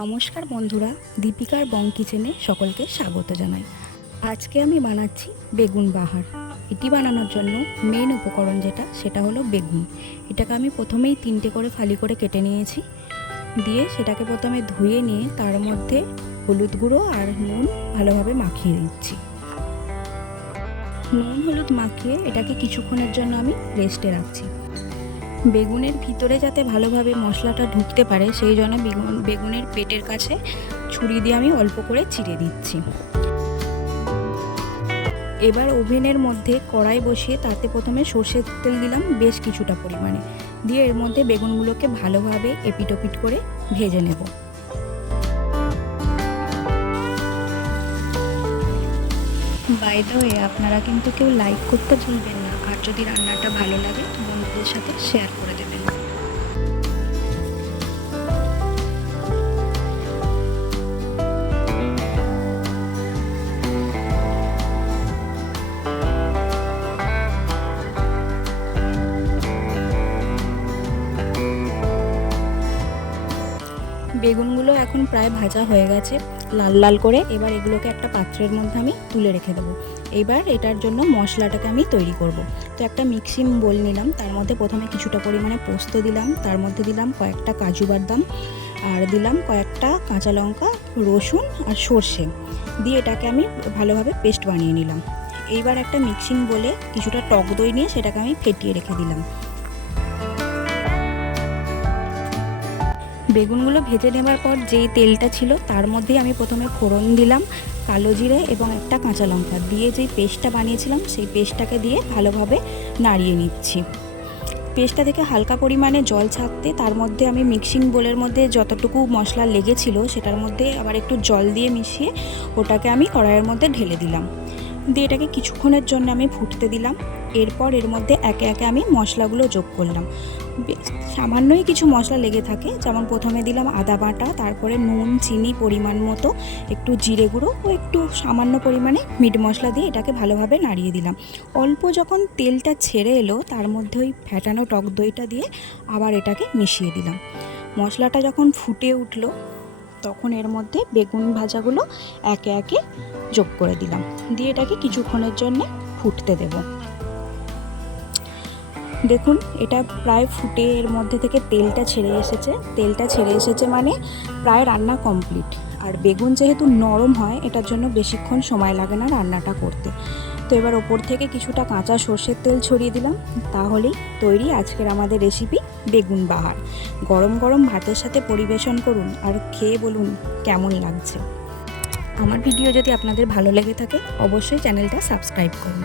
নমস্কার বন্ধুরা, দীপিকার বং কিচেনে সকলকে স্বাগত জানাই। আজকে আমি বানাচ্ছি বেগুন বাহার। এটি বানানোর জন্য মেন উপকরণ সেটা হলো বেগুন। এটাকে আমি প্রথমেই 3টে করে ফালি করে কেটে নিয়েছি। দিয়ে সেটাকে প্রথমে ধুয়ে নিয়ে তার মধ্যে হলুদ গুঁড়ো আর নুন ভালোভাবে মাখিয়ে দিচ্ছি। নুন হলুদ মাখিয়ে এটাকে কিছুক্ষণের জন্য আমি রেস্টে রাখছি। বেগুনের ভিতরে যাতে ভালোভাবে মশলাটা ঢুকতে পারে সেই জন্য বেগুনের পেটের কাছে ছুরি দিয়ে আমি অল্প করে চিড়ে দিচ্ছি। এবার ওভেনের মধ্যে কড়াই বসিয়ে তাতে প্রথমে সর্ষের তেল দিলাম বেশ কিছুটা পরিমাণে, দিয়ে এর মধ্যে বেগুনগুলোকে ভালোভাবে এপিটোপিট করে ভেজে নেব। বাই দ্য ওয়ে, আপনারা কিন্তু কেউ লাইক করতে ভুলবেন না, আর যদি রান্নাটা ভালো লাগে বন্ধুদের সাথে শেয়ার করে দেবেন। বেগুনগুলো এখন প্রায় ভাজা হয়ে গেছে লাল লাল করে। এবার এগুলোকে একটা পাত্রের মধ্যে আমি তুলে রেখে দেবো। এবার এটার জন্য মশলাটাকে আমি তৈরি করব। তো একটা মিক্সিং বোল নিলাম, তার মধ্যে প্রথমে কিছুটা পরিমাণে পোস্ত দিলাম, তার মধ্যে দিলাম কয়েকটা কাজু বাদাম, আর দিলাম কয়েকটা কাঁচা লঙ্কা, রসুন আর সর্ষে দিয়ে এটাকে আমি ভালোভাবে পেস্ট বানিয়ে নিলাম। এইবার একটা মিক্সিং বোলে কিছুটা টক দই নিয়ে সেটাকে আমি ফেটিয়ে রেখে দিলাম। বেগুনগুলো ভেজে নেবার পর যেই তেলটা ছিল তার মধ্যেই আমি প্রথমে ফোড়ন দিলাম কালো জিরে এবং একটা কাঁচা লঙ্কা দিয়ে যেই পেস্টটা বানিয়েছিলাম সেই পেস্টটাকে দিয়ে ভালোভাবে নাড়িয়ে নিচ্ছি। পেস্টটা থেকে হালকা পরিমাণে জল ছাড়তে তার মধ্যে আমি মিক্সিং বোলের মধ্যে যতটুকু মশলা লেগেছিল সেটার মধ্যে আবার একটু জল দিয়ে মিশিয়ে ওটাকে আমি কড়াইয়ের মধ্যে ঢেলে দিলাম। দিয়ে এটাকে কিছুক্ষণের জন্য আমি ফুটতে দিলাম। এরপর এর মধ্যে একে একে আমি মশলাগুলো যোগ করলাম। সামান্যই কিছু মশলা লেগে থাকে, যেমন প্রথমে দিলাম আদা বাটা, তারপরে নুন চিনি পরিমাণ মতো, একটু জিরে গুঁড়ো ও একটু সামান্য পরিমাণে মিট মশলা দিয়ে এটাকে ভালোভাবে নাড়িয়ে দিলাম। অল্প যখন তেলটা ছেড়ে এলো তার মধ্যে ওই ফ্যাটানো টক দইটা দিয়ে আবার এটাকে মিশিয়ে দিলাম। মশলাটা যখন ফুটে উঠলো তখন এর মধ্যে বেগুন ভাজাগুলো একে একে যোগ করে দিলাম, দিয়ে এটাকে কিছুক্ষণের জন্য ফুটতে দেব। দেখুন এটা প্রায় ফুটে এর মধ্যে থেকে তেলটা ছেড়ে এসেছে মানে প্রায় রান্না কমপ্লিট। আর বেগুন যেহেতু নরম হয় এটার জন্য বেশিক্ষণ সময় লাগে না রান্নাটা করতে। তো এবার ওপর থেকে কিছুটা কাঁচা সর্ষের তেল ছড়িয়ে দিলাম। তাহলেই তৈরি আজকের আমাদের রেসিপি বেগুন বাহার। গরম গরম ভাতের সাথে পরিবেশন করুন আর খেয়ে বলুন কেমন লাগছে। আমার ভিডিও যদি আপনাদের ভালো লেগে থাকে অবশ্যই চ্যানেলটা সাবস্ক্রাইব করুন।